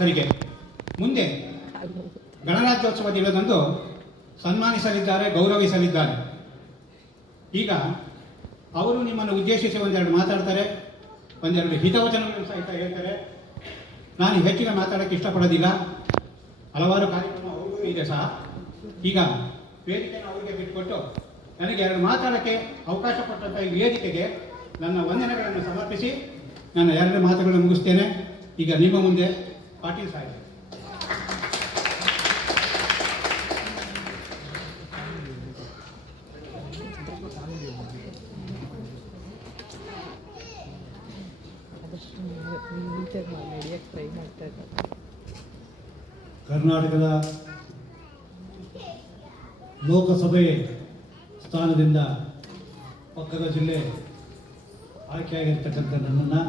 ತರಿಗೆ ಮುಂದೆ ಗಣರಾಜ್ಯೋತ್ಸವ ದಿನದಂದು ಸನ್ಮಾನಿಸಲಿದ್ದಾರೆ, ಗೌರವಿಸಲಿದ್ದಾರೆ. ಈಗ ಅವರು ನಿಮ್ಮನ್ನು ಉದ್ದೇಶಿಸಿ ಒಂದೆರಡು ಮಾತಾಡ್ತಾರೆ, ಒಂದೆರಡು ಹಿತವಚನಗಳನ್ನು ಸಹಿತ ಹೇಳ್ತಾರೆ. ನಾನು ಹೆಚ್ಚಿಗೆ ಮಾತಾಡೋಕ್ಕೆ ಇಷ್ಟಪಡೋದಿಲ್ಲ, ಹಲವಾರು ಕಾರ್ಯಕ್ರಮ ಅವ್ರಿಗೂ ಇದೆ ಸಹ. ಈಗ ವೇದಿಕೆಯನ್ನು ಅವರಿಗೆ ಬಿಟ್ಟುಕೊಟ್ಟು ನನಗೆ ಎರಡು ಮಾತಾಡೋಕ್ಕೆ ಅವಕಾಶ ಕೊಟ್ಟಂಥ ಈ ವೇದಿಕೆಗೆ ನನ್ನ ವಂದನೆಗಳನ್ನು ಸಮರ್ಪಿಸಿ ನನ್ನ ಎರಡು ಮಾತುಗಳನ್ನು ಮುಗಿಸ್ತೇನೆ. ಈಗ ನಿಮ್ಮ ಮುಂದೆ ಪಾಟೀಲ್ ಸಾಹೇಬ್. ಕರ್ನಾಟಕದ ಲೋಕಸಭೆ ಸ್ಥಾನದಿಂದ ಪಕ್ಕದ ಜಿಲ್ಲೆ ಆಯ್ಕೆಯಾಗಿರ್ತಕ್ಕಂಥ ನನ್ನನ್ನು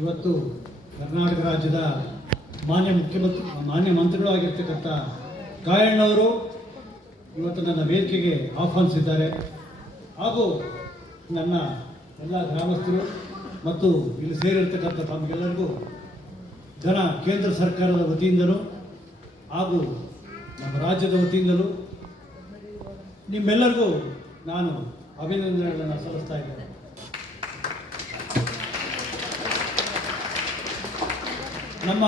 ಇವತ್ತು ಕರ್ನಾಟಕ ರಾಜ್ಯದ ಮಾನ್ಯ ಮಂತ್ರಿಗಳು ಆಗಿರ್ತಕ್ಕಂಥ ಕಾಯಣ್ಣವರು ಇವತ್ತು ನನ್ನ ವೇದಿಕೆಗೆ ಆಹ್ವಾನಿಸಿದ್ದಾರೆ. ಹಾಗೂ ನನ್ನ ಎಲ್ಲ ಗ್ರಾಮಸ್ಥರು ಮತ್ತು ಇಲ್ಲಿ ಸೇರಿರ್ತಕ್ಕಂಥ ತಮಗೆಲ್ಲರಿಗೂ ಕೇಂದ್ರ ಸರ್ಕಾರದ ವತಿಯಿಂದಲೂ ಹಾಗೂ ನಮ್ಮ ರಾಜ್ಯದ ವತಿಯಿಂದಲೂ ನಿಮ್ಮೆಲ್ಲರಿಗೂ ನಾನು ಅಭಿನಂದನೆಗಳನ್ನು ಸಲ್ಲಿಸ್ತಾ ಇದ್ದೇನೆ. ನಮ್ಮ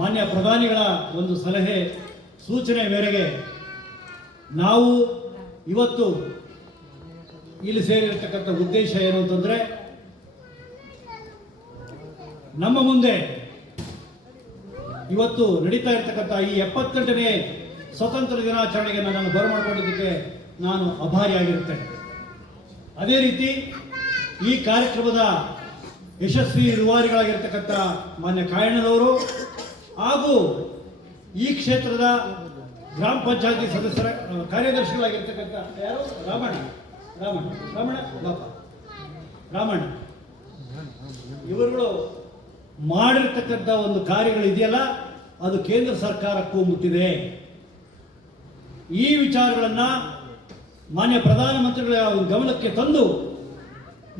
ಮಾನ್ಯ ಪ್ರಧಾನಿಗಳ ಒಂದು ಸಲಹೆ ಸೂಚನೆ ಮೇರೆಗೆ ನಾವು ಇವತ್ತು ಇಲ್ಲಿ ಸೇರಿರ್ತಕ್ಕಂಥ ಉದ್ದೇಶ ಏನು ಅಂತಂದರೆ, ನಮ್ಮ ಮುಂದೆ ಇವತ್ತು ನಡೀತಾ ಇರತಕ್ಕಂಥ ಈ 78ನೇ ಸ್ವಾತಂತ್ರ್ಯ ದಿನಾಚರಣೆಗೆ ನನ್ನನ್ನು ಬರಮಾಡಿಕೊಂಡಿದ್ದಕ್ಕೆ ನಾನು ಆಭಾರಿಯಾಗಿರುತ್ತೇನೆ. ಅದೇ ರೀತಿ ಈ ಕಾರ್ಯಕ್ರಮದ ಯಶಸ್ವಿ ರೂವಾರಿಗಳಾಗಿರ್ತಕ್ಕಂಥ ಮಾನ್ಯ ಕಾಯಣ್ಣನವರು ಹಾಗೂ ಈ ಕ್ಷೇತ್ರದ ಗ್ರಾಮ ಪಂಚಾಯತಿ ಸದಸ್ಯರ ಕಾರ್ಯದರ್ಶಿಗಳಾಗಿರ್ತಕ್ಕಂಥ ಯಾರು ರಾಮಣ್ಣ ಇವರುಗಳು ಮಾಡಿರ್ತಕ್ಕಂಥ ಒಂದು ಕಾರ್ಯಗಳಿದೆಯಲ್ಲ, ಅದು ಕೇಂದ್ರ ಸರ್ಕಾರಕ್ಕೂ ಮುಟ್ಟಿದೆ. ಈ ವಿಚಾರಗಳನ್ನು ಮಾನ್ಯ ಪ್ರಧಾನಮಂತ್ರಿಗಳ ಗಮನಕ್ಕೆ ತಂದು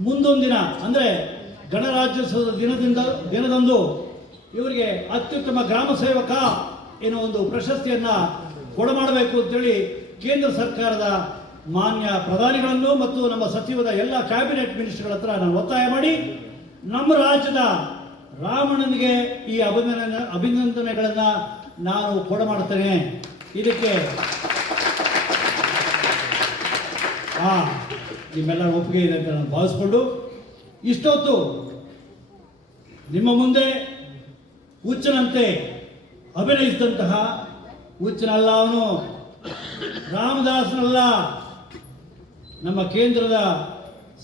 ಮುಂದೊಂದಿನ ಅಂದರೆ ಗಣರಾಜ್ಯೋತ್ಸವದ ದಿನದಂದು ಇವರಿಗೆ ಅತ್ಯುತ್ತಮ ಗ್ರಾಮ ಸೇವಕ ಎನ್ನುವ ಒಂದು ಪ್ರಶಸ್ತಿಯನ್ನು ಕೊಡಮಾಡಬೇಕು ಅಂತೇಳಿ ಕೇಂದ್ರ ಸರ್ಕಾರದ ಮಾನ್ಯ ಪ್ರಧಾನಿಗಳನ್ನು ಮತ್ತು ನಮ್ಮ ಸಚಿವದ ಎಲ್ಲ ಕ್ಯಾಬಿನೆಟ್ ಮಿನಿಸ್ಟರ್ಗಳ ಹತ್ರ ನಾನು ಒತ್ತಾಯ ಮಾಡಿ ನಮ್ಮ ರಾಜ್ಯದ ರಾಮಣ್ಣನಿಗೆ ಈ ಅಭಿನಂದನೆಗಳನ್ನು ನಾನು ಕೊಡಮಾಡ್ತೇನೆ. ಇದಕ್ಕೆ ನಿಮ್ಮೆಲ್ಲರ ಒಪ್ಪಿಗೆ ಇದೆ ಅಂತ ನಾನು ಭಾವಿಸ್ಕೊಂಡು ಇಷ್ಟೊತ್ತು ನಿಮ್ಮ ಮುಂದೆ ಹುಚ್ಚನಂತೆ ಅಭಿನಯಿಸಿದಂತಹ ಹುಚ್ಚನಲ್ಲ, ಅವನು ರಾಮದಾಸನಲ್ಲ, ನಮ್ಮ ಕೇಂದ್ರದ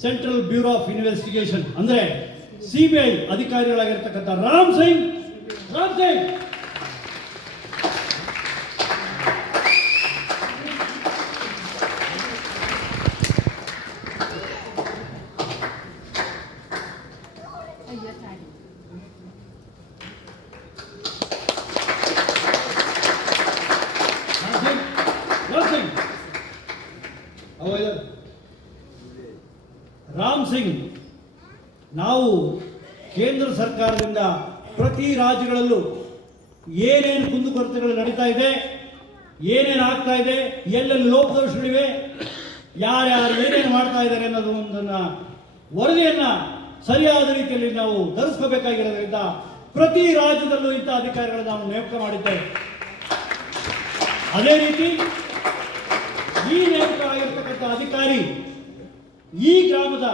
ಸೆಂಟ್ರಲ್ ಬ್ಯೂರೋ ಆಫ್ ಇನ್ವೆಸ್ಟಿಗೇಷನ್ ಅಂದರೆ CBI ಅಧಿಕಾರಿಗಳಾಗಿರ್ತಕ್ಕಂಥ ರಾಮ್ ಸಿಂಗ್ ನಾವು ಕೇಂದ್ರ ಸರ್ಕಾರದಿಂದ ಪ್ರತಿ ರಾಜ್ಯಗಳಲ್ಲೂ ಏನೇನು ಕುಂದುಕೊರತೆಗಳು ನಡೀತಾ ಇದೆ, ಏನೇನು ಆಗ್ತಾ ಇದೆ, ಎಲ್ಲೆಲ್ಲಿ ಲೋಪದೋಷಗಳಿವೆ, ಯಾರ್ಯಾರು ಏನೇನು ಮಾಡ್ತಾ ಇದ್ದಾರೆ ಅನ್ನೋದು ಒಂದನ್ನು ವರದಿಯನ್ನು ಸರಿಯಾದ ರೀತಿಯಲ್ಲಿ ನಾವು ತರಿಸ್ಕೋಬೇಕಾಗಿರೋದ್ರಿಂದ ಪ್ರತಿ ರಾಜ್ಯದಲ್ಲೂ ಇಂಥ ಅಧಿಕಾರಿಗಳನ್ನು ನಾವು ನೇಮಕ ಮಾಡಿದ್ದೇವೆ. ಅದೇ ರೀತಿ ಈ ನೇಮಕ ಆಗಿರ್ತಕ್ಕಂಥ ಅಧಿಕಾರಿ ಈ ಗ್ರಾಮದ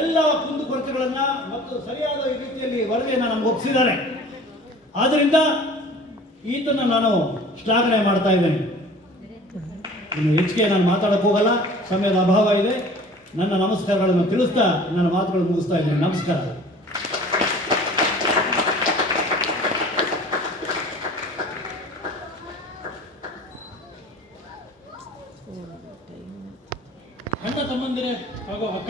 ಎಲ್ಲ ಕುಂದುಕೊರತೆಗಳನ್ನು ಮತ್ತು ಸರಿಯಾದ ರೀತಿಯಲ್ಲಿ ವರದಿಯನ್ನು ನಮ್ಗೆ ಒಪ್ಪಿಸಿದ್ದಾರೆ. ಆದ್ದರಿಂದ ಈತನ ನಾನು ಶ್ಲಾಘನೆ ಮಾಡ್ತಾ ಇದ್ದೇನೆ. ಇನ್ನು ಹೆಚ್ಚಿಗೆ ನಾನು ಮಾತಾಡಕ್ಕೆ ಹೋಗಲ್ಲ, ಸಮಯದ ಅಭಾವ ಇದೆ. ನನ್ನ ನಮಸ್ಕಾರಗಳನ್ನು ತಿಳಿಸ್ತಾ ನನ್ನ ಮಾತುಗಳು ಮುಗಿಸ್ತಾ ಇದ್ದೇನೆ. ನಮಸ್ಕಾರ. ಅಣ್ಣ ತಮ್ಮಂದಿರೇ ಹಾಗೂ ಅಕ್ಕ